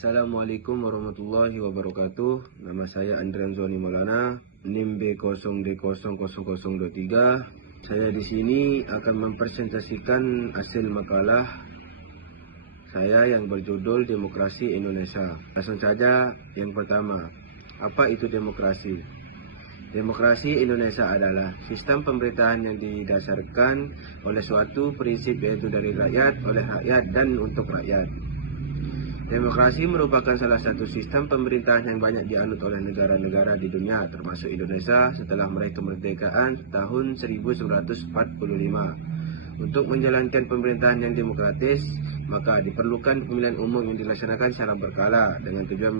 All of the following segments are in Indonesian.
Assalamualaikum warahmatullahi wabarakatuh. Nama saya Andrian Zoni Maulana, NIM B0D00023. Saya di sini akan mempresentasikan hasil makalah saya yang berjudul Demokrasi Indonesia. Langsung saja, yang pertama, apa itu demokrasi? Demokrasi Indonesia adalah sistem pemerintahan yang didasarkan oleh suatu prinsip, yaitu dari rakyat, oleh rakyat, dan untuk rakyat. Demokrasi merupakan salah satu sistem pemerintahan yang banyak dianut oleh negara-negara di dunia, termasuk Indonesia setelah meraih kemerdekaan tahun 1945. Untuk menjalankan pemerintahan yang demokratis, maka diperlukan pemilihan umum yang dilaksanakan secara berkala dengan tujuan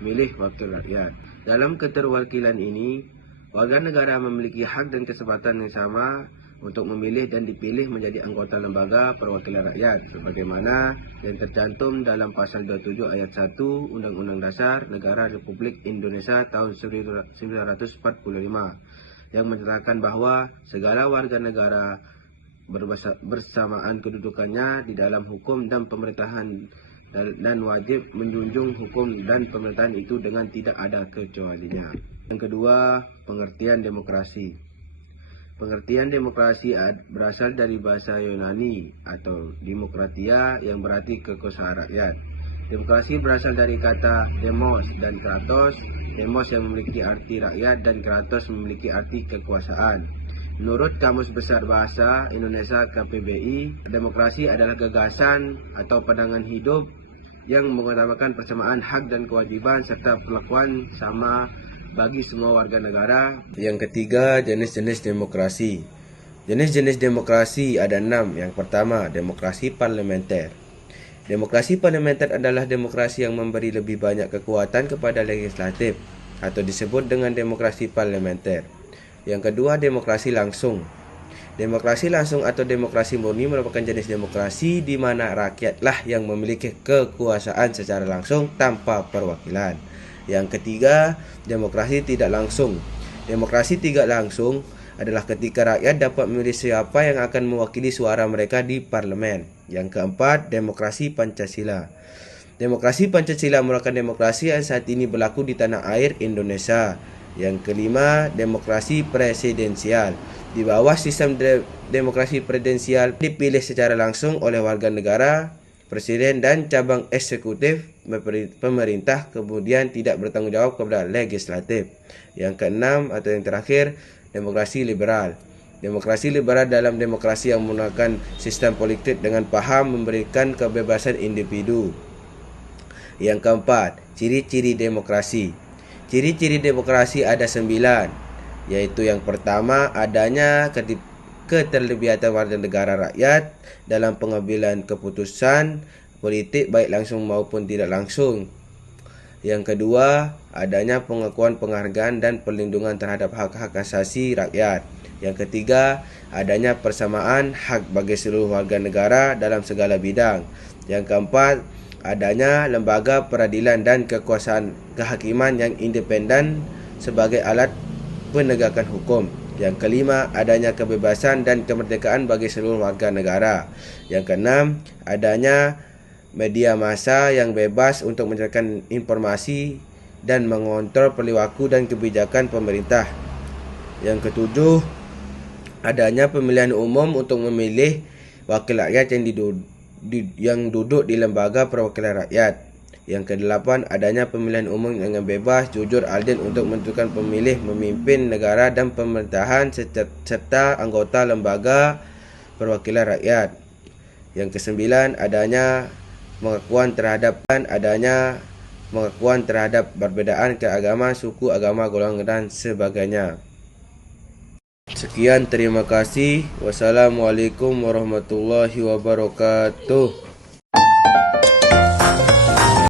memilih wakil rakyat. Dalam keterwakilan ini, warga negara memiliki hak dan kesempatan yang sama untuk memilih dan dipilih menjadi anggota lembaga perwakilan rakyat sebagaimana yang tercantum dalam pasal 27 ayat 1 Undang-Undang Dasar Negara Republik Indonesia tahun 1945 yang menyatakan bahwa segala warga negara bersamaan kedudukannya di dalam hukum dan pemerintahan dan wajib menjunjung hukum dan pemerintahan itu dengan tidak ada kecualinya. Yang kedua, pengertian demokrasi. Pengertian demokrasi berasal dari bahasa Yunani atau demokratia yang berarti kekuasaan rakyat. Demokrasi berasal dari kata demos dan kratos. Demos yang memiliki arti rakyat dan kratos memiliki arti kekuasaan. Menurut Kamus Besar Bahasa Indonesia KPBI, demokrasi adalah gagasan atau pandangan hidup yang mengutamakan persamaan hak dan kewajiban serta perlakuan sama bagi semua warga negara. Yang ketiga, jenis-jenis demokrasi. Jenis-jenis demokrasi ada 6. Yang pertama, demokrasi parlementer. Demokrasi parlementer adalah demokrasi yang memberi lebih banyak kekuatan kepada legislatif atau disebut dengan demokrasi parlementer. Yang kedua, demokrasi langsung. Demokrasi langsung atau demokrasi murni merupakan jenis demokrasi di mana rakyatlah yang memiliki kekuasaan secara langsung tanpa perwakilan. Yang ketiga, demokrasi tidak langsung. Demokrasi tidak langsung adalah ketika rakyat dapat memilih siapa yang akan mewakili suara mereka di parlemen. Yang keempat, demokrasi Pancasila. Demokrasi Pancasila merupakan demokrasi yang saat ini berlaku di tanah air Indonesia. Yang kelima, demokrasi presidensial. Di bawah sistem demokrasi presidensial dipilih secara langsung oleh warga negara, presiden dan cabang eksekutif pemerintah kemudian tidak bertanggung jawab kepada legislatif. Yang keenam atau yang terakhir, demokrasi liberal. Demokrasi liberal dalam demokrasi yang menggunakan sistem politik dengan paham memberikan kebebasan individu. Yang keempat, ciri-ciri demokrasi. Ciri-ciri demokrasi ada 9, yaitu yang pertama, adanya keterlibatan warga negara rakyat dalam pengambilan keputusan politik baik langsung maupun tidak langsung. Yang kedua, adanya pengakuan, penghargaan dan perlindungan terhadap hak-hak asasi rakyat. Yang ketiga, adanya persamaan hak bagi seluruh warga negara dalam segala bidang. Yang keempat, adanya lembaga peradilan dan kekuasaan kehakiman yang independen sebagai alat penegakan hukum. Yang kelima, adanya kebebasan dan kemerdekaan bagi seluruh warga negara. Yang keenam, adanya media massa yang bebas untuk mencarikan informasi dan mengontrol perilaku dan kebijakan pemerintah. Yang ketujuh, adanya pemilihan umum untuk memilih wakil rakyat yang duduk di lembaga perwakilan rakyat. Yang kedelapan, adanya pemilihan umum yang bebas, jujur, adil untuk menentukan pemilih memimpin negara dan pemerintahan serta anggota lembaga perwakilan rakyat. Yang kesembilan, adanya pengakuan terhadap perbedaan keagamaan, suku, agama, golongan dan sebagainya. Sekian, terima kasih. Wassalamualaikum warahmatullahi wabarakatuh.